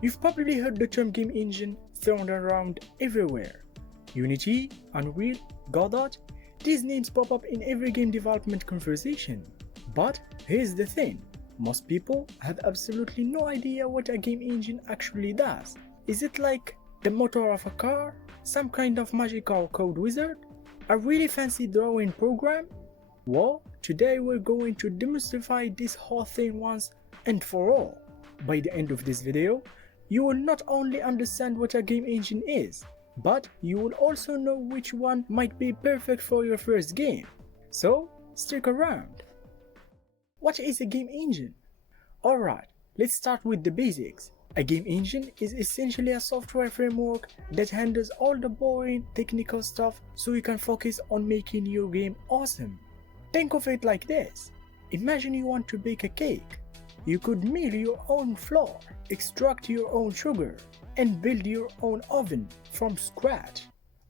You've probably heard the term game engine thrown around everywhere. Unity, Unreal, Godot, these names pop up in every game development conversation. But here's the thing, most people have absolutely no idea what a game engine actually does. Is it like the motor of a car? Some kind of magical code wizard? A really fancy drawing program? Well, today we're going to demystify this whole thing once and for all. By the end of this video, you will not only understand what a game engine is, but you will also know which one might be perfect for your first game. So, stick around. What is a game engine? Alright, let's start with the basics. A game engine is essentially a software framework that handles all the boring technical stuff so you can focus on making your game awesome. Think of it like this. Imagine you want to bake a cake. You could mill your own flour, extract your own sugar, and build your own oven from scratch.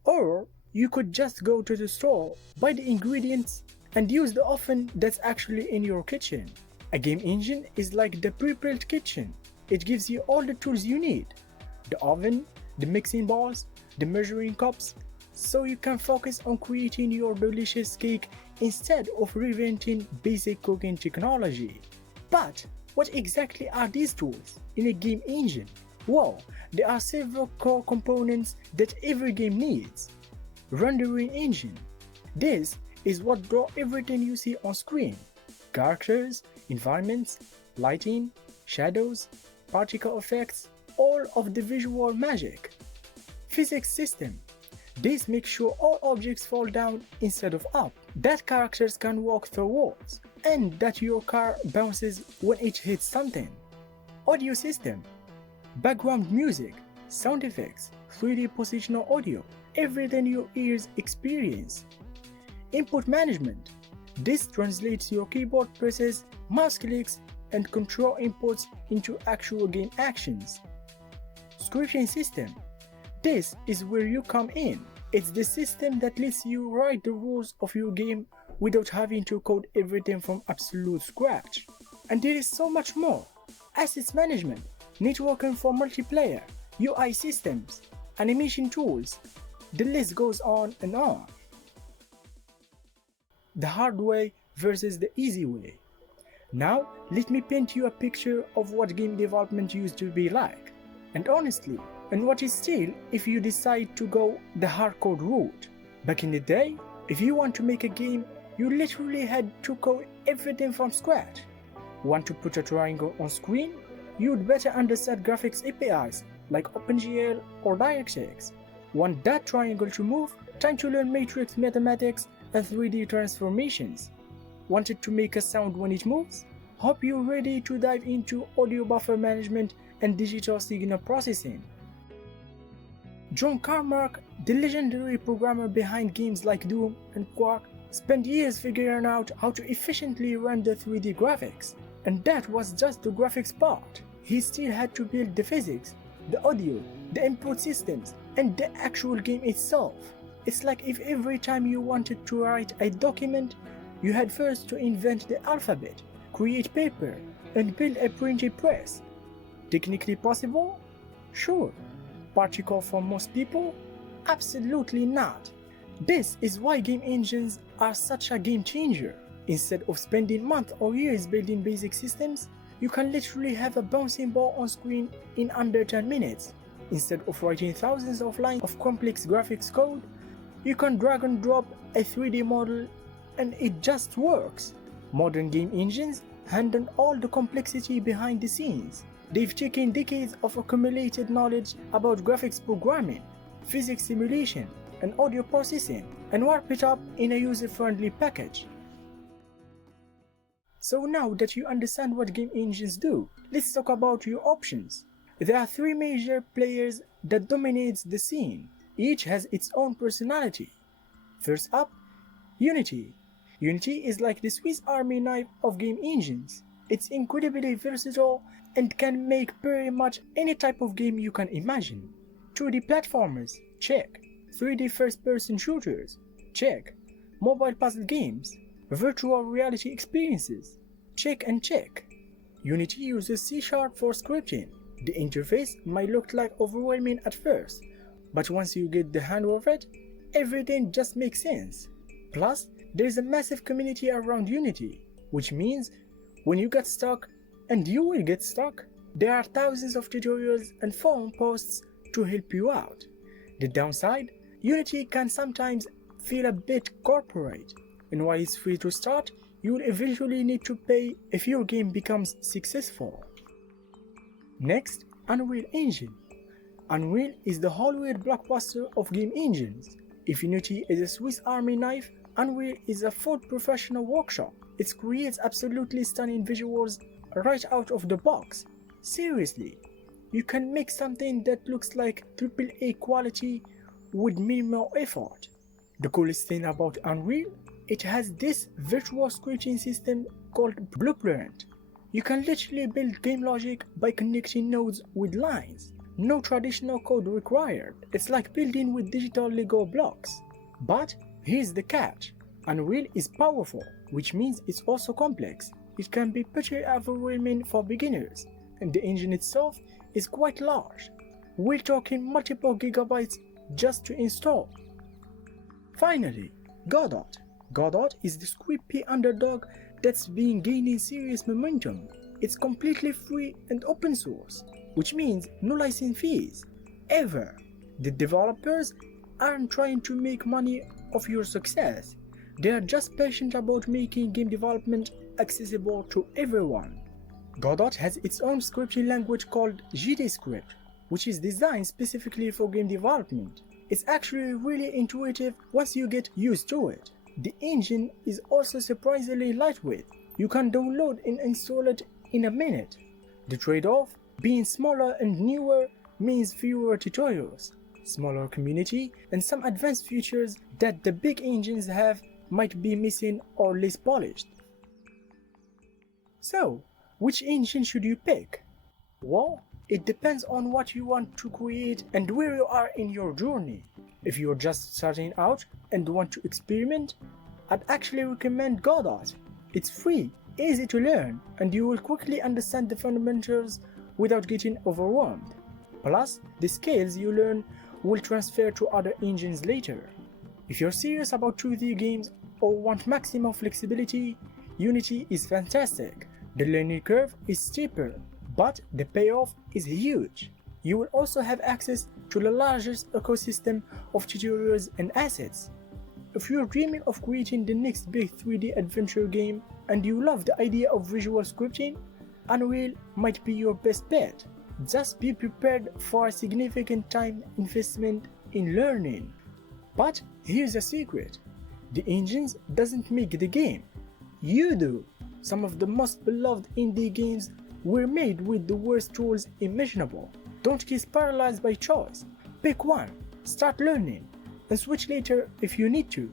Or you could just go to the store, buy the ingredients, and use the oven that's actually in your kitchen. A game engine is like the pre-built kitchen. It gives you all the tools you need. The oven, the mixing bowls, the measuring cups, so you can focus on creating your delicious cake instead of reinventing basic cooking technology. But what exactly are these tools in a game engine? Well, there are several core components that every game needs. Rendering engine. This is what draws everything you see on screen. Characters, environments, lighting, shadows, particle effects, all of the visual magic. Physics system. This makes sure all objects fall down instead of up, that characters can walk through walls, and that your car bounces when it hits something. Audio system. Background music, sound effects, 3D positional audio, everything your ears experience. Input management. This translates your keyboard presses, mouse clicks, and control inputs into actual game actions. Scripting system. This is where you come in. It's the system that lets you write the rules of your game without having to code everything from absolute scratch. And there is so much more. Assets management, networking for multiplayer, UI systems, animation tools. The list goes on and on. The hard way versus the easy way. Now, let me paint you a picture of what game development used to be like. And honestly, and what is still if you decide to go the hardcore route. Back in the day, if you want to make a game, you literally had to code everything from scratch. Want to put a triangle on screen? You'd better understand graphics APIs like OpenGL or DirectX. Want that triangle to move? Time to learn matrix mathematics and 3D transformations. Wanted to make a sound when it moves? Hope you're ready to dive into audio buffer management and digital signal processing. John Carmack, the legendary programmer behind games like Doom and Quark, spent years figuring out how to efficiently render 3D graphics. And that was just the graphics part. He still had to build the physics, the audio, the input systems, and the actual game itself. It's like if every time you wanted to write a document, you had first to invent the alphabet, create paper, and build a printing press. Technically possible? Sure. Practical for most people? Absolutely not. This is why game engines are such a game changer. Instead of spending months or years building basic systems, you can literally have a bouncing ball on screen in under 10 minutes. Instead of writing thousands of lines of complex graphics code, you can drag and drop a 3D model and it just works. Modern game engines handle all the complexity behind the scenes. They've taken decades of accumulated knowledge about graphics programming, physics simulation, and audio processing, and warp it up in a user-friendly package. So now that you understand what game engines do, let's talk about your options. There are three major players that dominate the scene. Each has its own personality. First up, Unity. Unity is like the Swiss Army knife of game engines. It's incredibly versatile and can make pretty much any type of game you can imagine. 2D platformers, check. 3D first-person shooters, check. Mobile puzzle games, virtual reality experiences, check and check. Unity uses C# for scripting, The interface might look like overwhelming at first, but once you get the hang of it, everything just makes sense. Plus, there is a massive community around Unity, which means when you get stuck, and you will get stuck, there are thousands of tutorials and forum posts to help you out. The downside, Unity can sometimes feel a bit corporate, and while it's free to start, you will eventually need to pay if your game becomes successful. Next, Unreal Engine. Unreal is the Hollywood blockbuster of game engines. If Unity is a Swiss Army knife, Unreal is a full professional workshop. It creates absolutely stunning visuals right out of the box. Seriously, you can make something that looks like AAA quality with minimal effort. The coolest thing about Unreal, it has this virtual scripting system called Blueprint. You can literally build game logic by connecting nodes with lines. No traditional code required. It's like building with digital Lego blocks. But here's the catch. Unreal is powerful, which means it's also complex. It can be pretty overwhelming for beginners, and the engine itself is quite large. We're talking multiple gigabytes just to install. Finally, Godot. Godot is the scripty underdog that's been gaining serious momentum. It's completely free and open source, which means no license fees, ever. The developers aren't trying to make money off your success. They are just passionate about making game development accessible to everyone. Godot has its own scripting language called GDScript, which is designed specifically for game development. It's actually really intuitive once you get used to it. The engine is also surprisingly lightweight. You can download and install it in a minute. The trade-off, being smaller and newer, means fewer tutorials, smaller community, and some advanced features that the big engines have might be missing or less polished. So, which engine should you pick? Well, it depends on what you want to create and where you are in your journey. If you're just starting out and want to experiment, I'd actually recommend Godot. It's free, easy to learn, and you will quickly understand the fundamentals without getting overwhelmed. Plus, the skills you learn will transfer to other engines later. If you're serious about 2D games or want maximum flexibility, Unity is fantastic. The learning curve is steeper, but the payoff is huge. You will also have access to the largest ecosystem of tutorials and assets. If you're dreaming of creating the next big 3D adventure game and you love the idea of visual scripting, Unreal might be your best bet. Just be prepared for a significant time investment in learning. But here's a secret. The engines doesn't make the game. You do. Some of the most beloved indie games were made with the worst tools imaginable. Don't get paralyzed by choice. Pick one, start learning, and switch later if you need to.